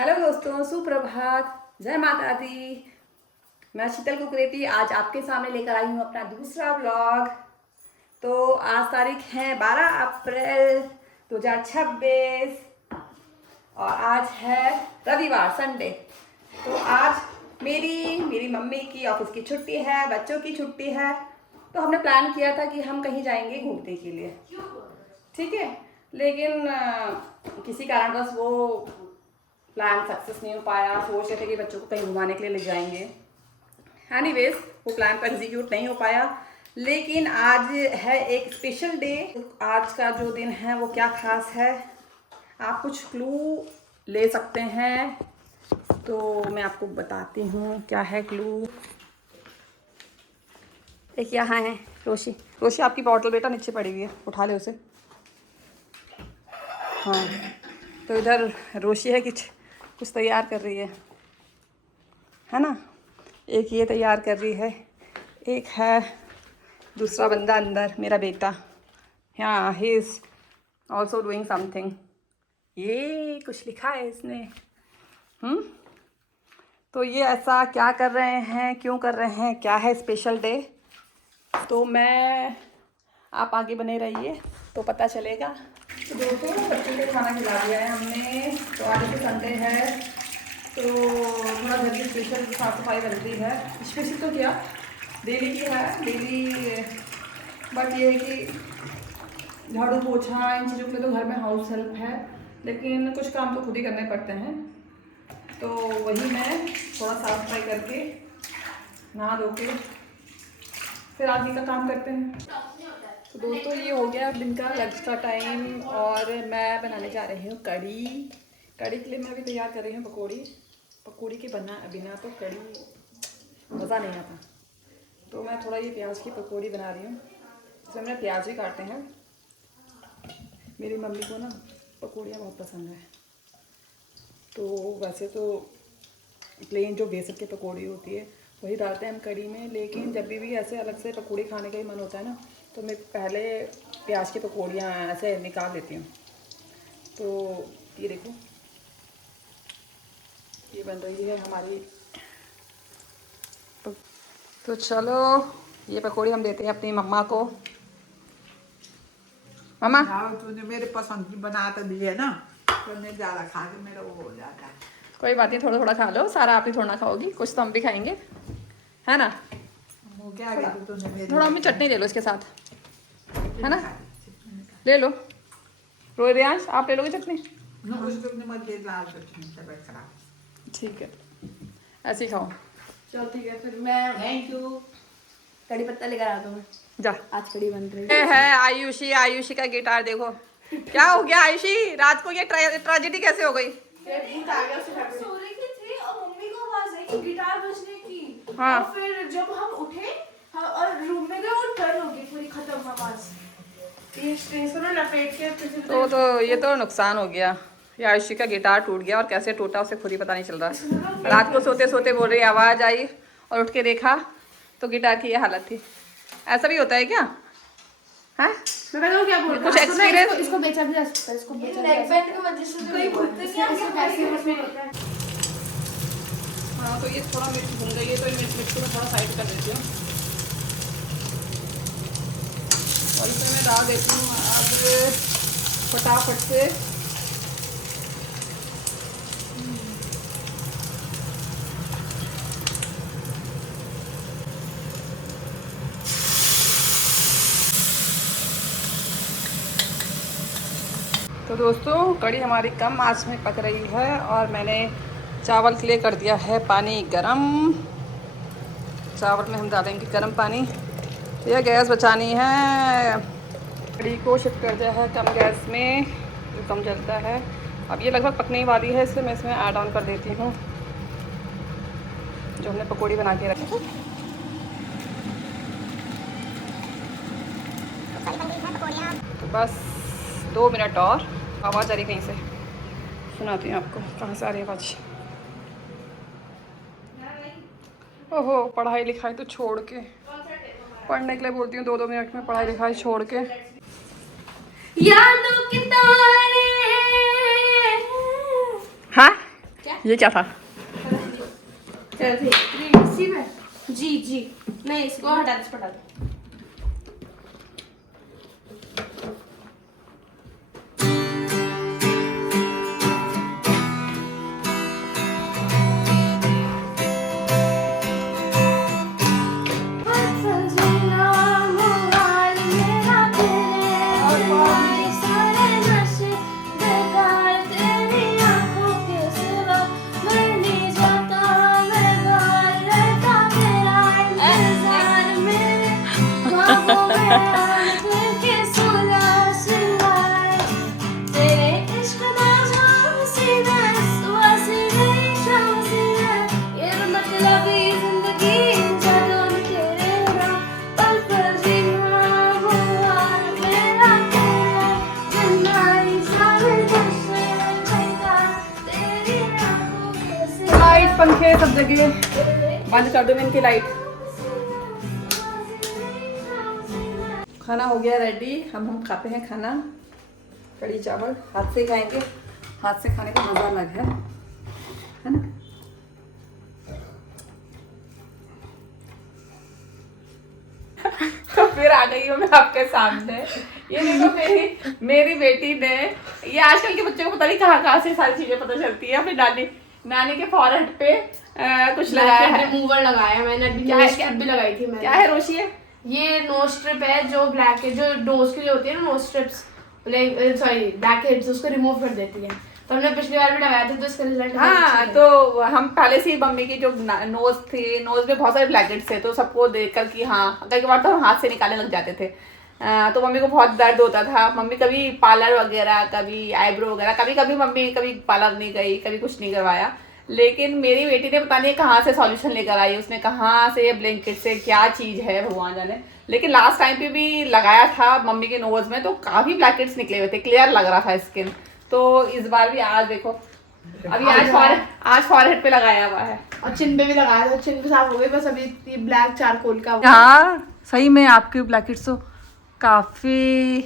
Hello दोस्तों, सुप्रभात, जय माता दी। मैं शीतल कुकरेती आज आपके सामने लेकर आई हूँ अपना दूसरा व्लॉग। तो आज तारीख है 12 अप्रैल 2026 और आज है रविवार, संडे। तो आज मेरी मम्मी की ऑफिस की छुट्टी है, बच्चों की छुट्टी है। तो हमने प्लान किया था कि हम कहीं जाएंगे घूमने के लिए, ठीक है। लेकिन किसी कारणवश वो प्लान सक्सेस नहीं हो पाया। सोच रहे थे कि बच्चों को कहीं घुमाने के लिए ले जाएंगे। एनीवेज वो प्लान तो एग्जीक्यूट नहीं हो पाया। लेकिन आज है एक स्पेशल डे। आज का जो दिन है वो क्या खास है, आप कुछ क्लू ले सकते हैं। तो मैं आपको बताती हूँ क्या है क्लू। एक यहाँ है रोशी। रोशी, आपकी बॉटल बेटा नीचे पड़ी हुई है, उठा ले उसे। हाँ, तो इधर रोशी है कि कुछ तैयार कर रही है ना। एक ये तैयार कर रही है, एक है दूसरा बंदा अंदर, मेरा बेटा। हाँ, he is also doing something. ये कुछ लिखा है इसने। तो ये ऐसा क्या कर रहे हैं, क्यों कर रहे हैं, क्या है स्पेशल डे, तो आप आगे बने रहिए तो पता चलेगा। तो दोस्तों, बच्चों को खाना खिला दिया है हमने। तो आज से संडे है तो थोड़ा घर की स्पेशल साफ़ सफाई बनती है। स्पेशल तो क्या, डेली की है डेली। बट ये है कि झाड़ू पोछा इन चीज़ों के लिए तो घर में हाउस हेल्प है, लेकिन कुछ काम तो खुद ही करने पड़ते हैं। तो वही मैं थोड़ा साफ़ सफाई करके नहा धो के फिर आगे का काम करते हैं। तो दोस्तों, ये हो गया दिन का लंच का टाइम और मैं बनाने जा रही हूँ कड़ी। कड़ी के लिए मैं अभी तैयार कर रही हूँ पकौड़ी के बिना तो कड़ी मज़ा नहीं आता। तो मैं थोड़ा ये प्याज की पकौड़ी बना रही हूँ। इसमें मैंने प्याज भी काटे हैं। मेरी मम्मी को ना पकौड़ियाँ बहुत पसंद है। तो वैसे तो प्लेन जो बेसन की पकौड़ी होती है वही डालते हैं हम कड़ी में, लेकिन जब भी ऐसे अलग से पकौड़ी खाने का ही मन होता है ना, तो मैं पहले प्याज की पकौड़ियाँ ऐसे निकाल लेती हूँ। तो ये देखो, ये बन रही है हमारी। तो चलो, ये पकौड़ी हम देते हैं अपनी मम्मा को। मम्मा, तूने मेरे पसंद की बना तो दी है ना, तो ज़्यादा खा के मेरा वो हो जाता है। कोई बात नहीं, थोड़ा थोड़ा खा लो, सारा आप ही थोड़ा खाओगी, कुछ तो हम भी खाएंगे, है ना। वो क्या गया तूने मेरे थोड़ा मम्मी चटनी ले लो इसके साथ, है ना। ले लो रियांश, आप ले लोगे चटनी? ठीक है, ऐसे ही खाओ। चलो ठीक है, फिर मैं थैंक यू। कड़ी पत्ता लेकर आता हूँ। जा। आज कड़ी बन रही ये है आयुषी का गिटार। देखो क्या हो गया आयुषी, रात को ये ट्रेजेडी कैसे हो गई? सो रही थी और मम्मी को आवाज आई कि गिटार बजने की। हाँ। और फिर जब हम उठे और रूम में गए और डर हो गई, पूरी खत्म आवाज। इसको ना लपेट के तो ये तो नुकसान हो गया। ये आयुषी का गिटार टूट गया और कैसे टूटा उसे खुद ही पता नहीं चल रहा। रात को सोते सोते बोल रही, आवाज़ आई और उठ के देखा तो गिटार की ये हालत थी। ऐसा भी होता है क्या? है मैं बताऊँ क्या बोल रहा कुछ एक्सपीरियंस? इसको बेचा भी जा सकता है, इसको बेचा भी जा सकता है। हाँ, तो ये थोड़ा मिर्च भून गई है, तो मिर्च को मैं थोड़ा साइड कर देती हूँ और इसमें मैं डाल देती हूँ अब फटाफट से तो दोस्तों, कड़ी हमारी कम आंच में पक रही है और मैंने चावल के लिए कर दिया है पानी गरम। चावल में हम डालेंगे गरम पानी। यह गैस बचानी है। कड़ी को शिफ्ट कर दिया है कम गैस में, जो कम जलता है। अब ये लगभग पकने वाली है, इसलिए मैं इसमें ऐड ऑन कर देती हूँ जो हमने पकौड़ी बना के रखी है। तो बस 2 मिनट और। आवाज़ आ रही कहीं से, सुनाती हूँ आपको कहाँ से आ रही है आवाज़। ओहो, पढ़ाई लिखाई तो छोड़ के, पढ़ने के लिए बोलती हूँ 2-2 मिनट में, पढ़ाई लिखाई छोड़ के। यादों के तारे। हाँ, क्या ये क्या था? चल ठीक इसी में जी जी नहीं इसको हटा दे हटा दे लाइट पंखे सब जगह बंद कर दो इनकी लाइट। खाना हो गया रेडी। अब हम खाते हैं खाना। कढ़ी चावल हाथ से खाएंगे, हाथ से खाने का मजा अलग है ना। तो फिर आ गई हूँ मैं आपके सामने। ये देखो मेरी बेटी ने, ये आजकल के बच्चों को पता नहीं कहाँ से सारी चीजें पता चलती है। अपनी नानी के फॉरहेड पे कुछ लगाया है, रिमूवर लगाया मैंने। नोज स्ट्रिप भी लगाई थी मैंने। क्या है रोशी? है ये नोज स्ट्रिप है जो ब्लैक है, जो नोज के लिए होती है ना, nose strips sorry black heads, उसको रिमूव कर देती है। तो हमने पिछली बार भी लगाया था तो इसका रिजल्ट हाँ। तो हम पहले से ही मम्मी की जो नोज थी, नोज में बहुत सारे ब्लैकेट्स थे, तो सबको देखकर कि हाँ, कई बार तो हम हाथ से निकालने लग जाते थे। तो मम्मी को बहुत दर्द होता था। मम्मी कभी पार्लर वगैरह, कभी आईब्रो वगैरह, कभी मम्मी कभी पार्लर नहीं गई, कभी कुछ नहीं करवाया। लेकिन मेरी बेटी ने पता नहीं कहाँ से सॉल्यूशन लेकर आई, उसने कहाँ से ये ब्लैंकेट से क्या चीज़ है भगवान जाने। लेकिन लास्ट टाइम पे भी लगाया था मम्मी के नोज में, तो काफ़ी ब्लैकेट्स निकले हुए थे, क्लियर लग रहा था स्किन। तो इस बार भी आज देखो, अभी आज फॉरहेड पे लगाया हुआ है और चिन पे भी लगाया था, चिन भी साफ हो गई। बस अभी ये ब्लैक चारकोल का हाँ सही में आपके ब्लैकेट्स तो काफ़ी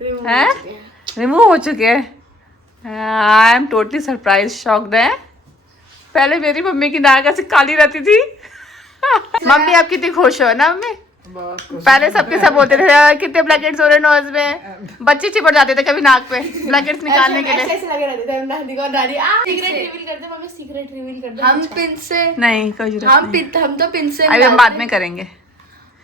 रिमूव हो चुके हैं। I am totally surprise, shocked है। पहले मेरी मम्मी की नाक ऐसे काली रहती थी। मम्मी आप कितनी खुश हो ना मम्मी? पहले सबके सब बोलते थे कितने ब्लैकेट्स हो रहे नोज में, बच्चे चिपट जाते थे कभी नाक पे ब्लैकेट्स निकालने के लिए। ऐसे लगे रहते थे। नानी को नानी सीक्रेट रिवील करते, मम्मी सीक्रेट रिवील करते। हम पिन से नहीं, कोई जरूरत हम तो पिन से अभी हम बाद में करेंगे।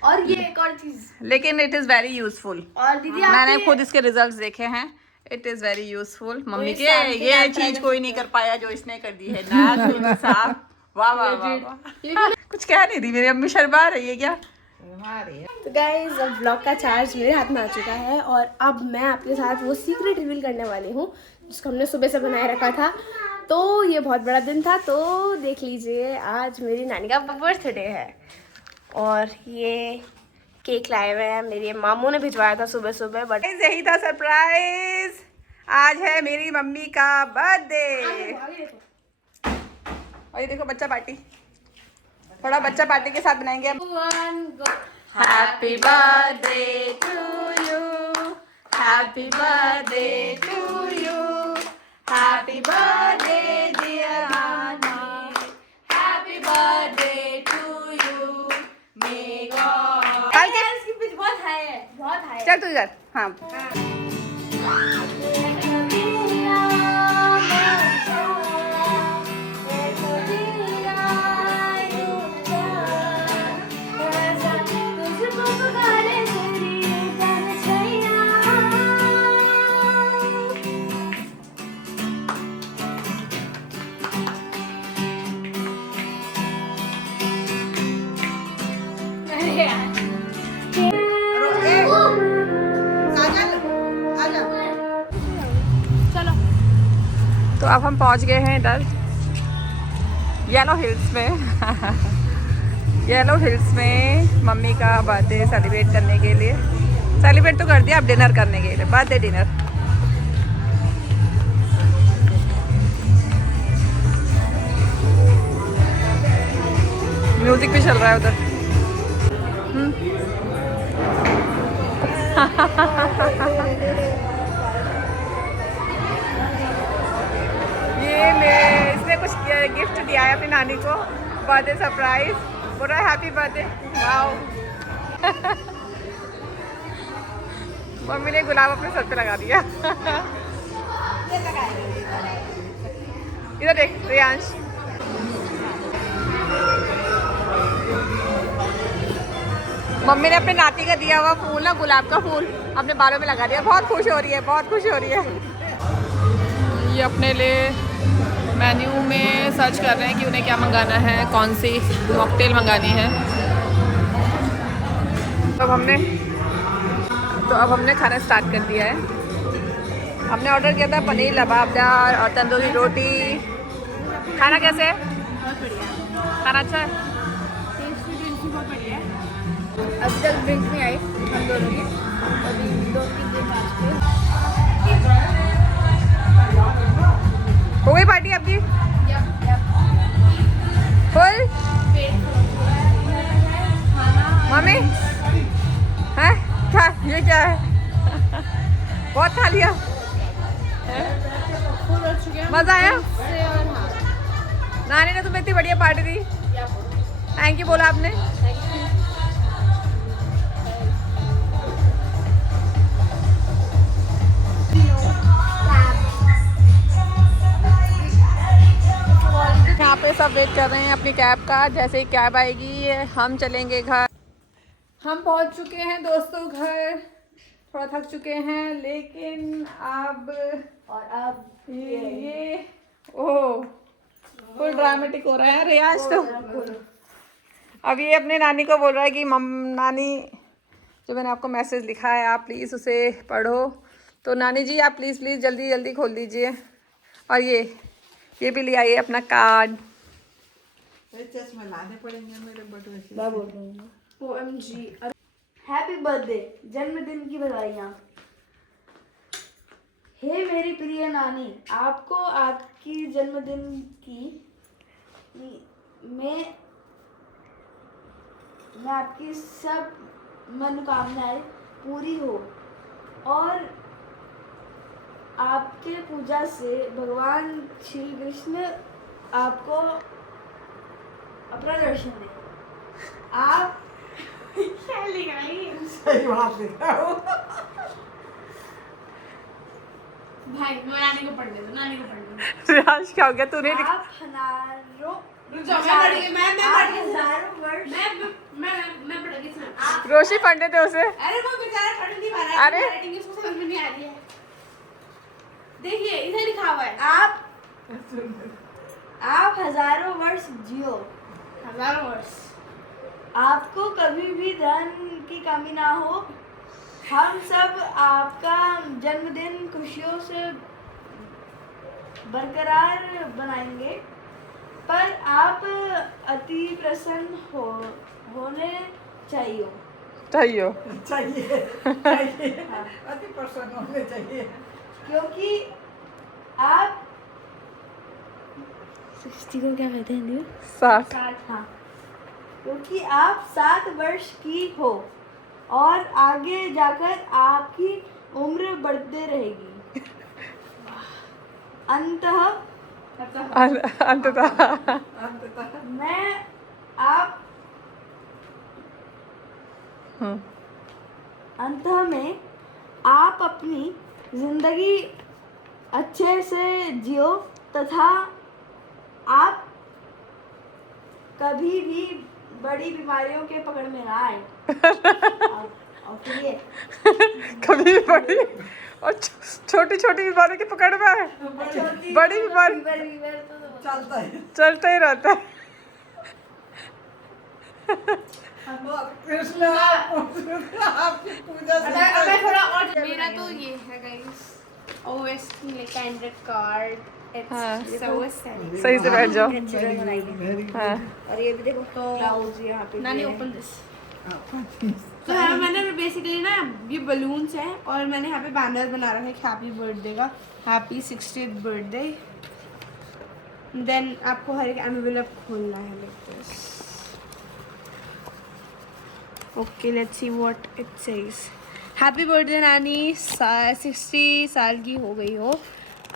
और ये एक और चीज, लेकिन इट इज वेरी यूजफुल। और दीदी मैंने खुद इसके रिजल्ट्स देखे हैं। It is very useful. Mummy के ये चीज कोई नहीं कर पाया जो इसने कर दी है। नाक साफ, वाह वाह वाह। कुछ कह नहीं रही मेरी अम्मी, शर्मा रही है क्या? तो गाइस अब ब्लॉग का चार्ज मेरे हाथ में आ चुका है और अब मैं आपके साथ वो सीक्रेट रिवील करने वाली हूँ जिसको हमने सुबह से बनाए रखा था। तो ये बहुत बड़ा दिन था, तो देख लीजिए आज मेरी नानी का बर्थडे है और ये केक लाए हुए हैं। मेरी मामू ने भिजवाया था सुबह सुबह, बट यही था सरप्राइज। आज है मेरी मम्मी का बर्थडे। और ये देखो बच्चा पार्टी, थोड़ा बच्चा पार्टी के साथ बनाएंगे अब। Happy birthday to you, happy birthday to you, happy birthday dear nani, happy birthday to you, may God. इसकी पिच बहुत हाई है, बहुत हाई। चल तू इधर। हाँ तो अब हम पहुंच गए हैं इधर येलो हिल्स में। येलो हिल्स में मम्मी का बर्थडे सेलिब्रेट करने के लिए। सेलिब्रेट तो कर दिया, अब डिनर करने के लिए, बर्थडे डिनर। म्यूजिक भी चल रहा है उधर। इसने कुछ किया मैंने गिफ्ट दिया है अपनी नानी को, बर्थडे सरप्राइज। बोल रहा है हैप्पी बर्थडे। वाओ। मम्मी ने गुलाब अपने सर पे लगा दिया। इधर देख रियांश। मम्मी ने अपने नाती का दिया हुआ फूल ना, गुलाब का फूल, अपने बालों में लगा दिया। बहुत खुश हो रही है, बहुत खुश हो रही है। ये अपने लिए मेन्यू में सर्च कर रहे हैं कि उन्हें क्या मंगाना है, कौन सी मॉकटेल मंगानी है। तो अब हमने खाना स्टार्ट कर दिया है। हमने ऑर्डर किया था पनीर लबाबदार और तंदूरी रोटी। खाना कैसे है? बहुत बढ़िया, खाना अच्छा है? टेस्टी बहुत बढ़िया है। अभी तक ड्रिंक नहीं आई हम दोनों की, अभी 2-3 दिन बाद हो गई पार्टी आपकी फुल? मम्मी है क्या? ये क्या है? बहुत खा लिया। मजा आया? नानी ने तुम्हें इतनी बढ़िया पार्टी दी। थैंक यू बोला आपने। यहाँ पे सब वेट कर रहे हैं अपनी कैब का। जैसे ही कैब आएगी हम चलेंगे घर। हम पहुँच चुके हैं दोस्तों घर। थोड़ा थक चुके हैं, लेकिन अब ये ओह फुल ड्रामेटिक हो रहा है रियाज। तो अब ये अपने नानी को बोल रहा है कि नानी जो मैंने आपको मैसेज लिखा है आप प्लीज़ उसे पढ़ो। तो नानी जी आप प्लीज़ जल्दी जल्दी खोल दीजिए। और ये भी ले आइए अपना कार्ड। चश्मे लाने पड़ेंगे मेरे बर्थडे। OMG, हैप्पी बर्थडे, जन्मदिन की बधाइयाँ। हे मेरी प्रिय नानी, आपको आपकी जन्मदिन की मैं आपकी सब मनोकामनाएं पूरी हो और आपके पूजा से भगवान श्री कृष्ण आपको अपना दर्शन दे। आप क्या लिख रही है? सही बात लिखा हो। भाई नानी को पढ़ने दो, नानी को पढ़ने दो। रियाज क्या हो गया? तूने आप हजारों मैं पढ़ूंगी सुन। रोशी पढ़ने दे उसे। अरे वो बेचारा पढ़ नहीं पा रहा है, अरे राइटिंग इसको समझ में नहीं आ रही है। देखिए इधर लिखा हुआ है, आप हजारों वर्ष जियो, हजारों वर्ष। आपको कभी भी धन की कमी ना हो। हम सब आपका जन्मदिन खुशियों से बरकरार बनाएंगे, पर आप अति प्रसन्न होने चाहिए। अति प्रसन्न होने चाहिए, क्योंकि आप 60 को क्या कहते हैं? 60। हाँ, क्योंकि आप 7 वर्ष की हो और आगे जाकर आपकी उम्र बढ़ते रहेगी। अंततः मैं आप अंततः में आप अपनी जिंदगी अच्छे से जियो तथा आप कभी भी बड़ी बीमारियों के पकड़ में ना आए। कभी भी बड़ी और छोटी छोटी बीमारी की पकड़ में आए। बड़ी बीमारी चलता ही रहता है। कृष्ण आपकी पूजा से थोड़ा और मेरा तो ये है गाइस, OST कैंडिडेट कार्ड। हाँ। सही सही से बैठ जाओ। हाँ। और ये भी देखो तो यहाँ पे नानी ओपन दिस। तो यहाँ मैंने बेसिकली ना ये बलून्स हैं और मैंने यहाँ पे बैनर बना रखा है हैप्पी बर्थडे का, हैप्पी 60th बर्थडे। देन आपको हर एक एनवेलप खोलना है like this. Okay let's see what it says. Happy birthday नानी, 60 साल की हो गई हो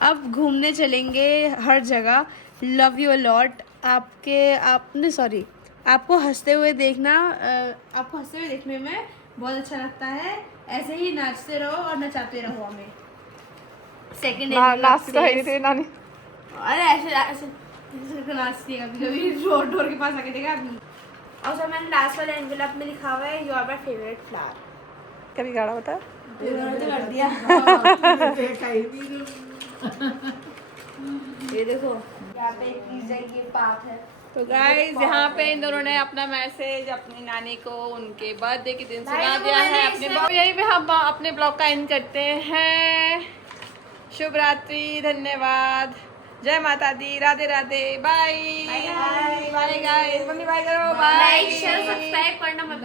अब घूमने चलेंगे हर जगह। Love you lot. आपको हंसते हुए देखने में बहुत अच्छा लगता है। ऐसे ही नाचते रहो और नचाते रहो हमें। सेकंड नाचती तो है नहीं तेरी नानी। अरे ऐसे ऐसे नाचती है कभी कभी, डोर के पास आके देखा आपने। और सर मैंने लास्ट वाले एनवेलप में लिखा हुआ है you are my favourite flower. कभी गाड़ा बता। उन्होंने तो कर दिया। ये देखो यहाँ पे पिज्जा की पार्क है। तो गाइस यहाँ पे इन दोनों ने अपना मैसेज अपनी नानी को उनके बर्थडे के दिन सुना दिया है अपने ब्लॉग। यहीं पे हम अपने ब्लॉग का एंड करते हैं। शुभ रात्रि, धन्यवाद, जय माता दी, Radhe Radhe, bye bye guys. Mummy bye करो, बाय। लाइक शेयर सब्सक्राइब करना मत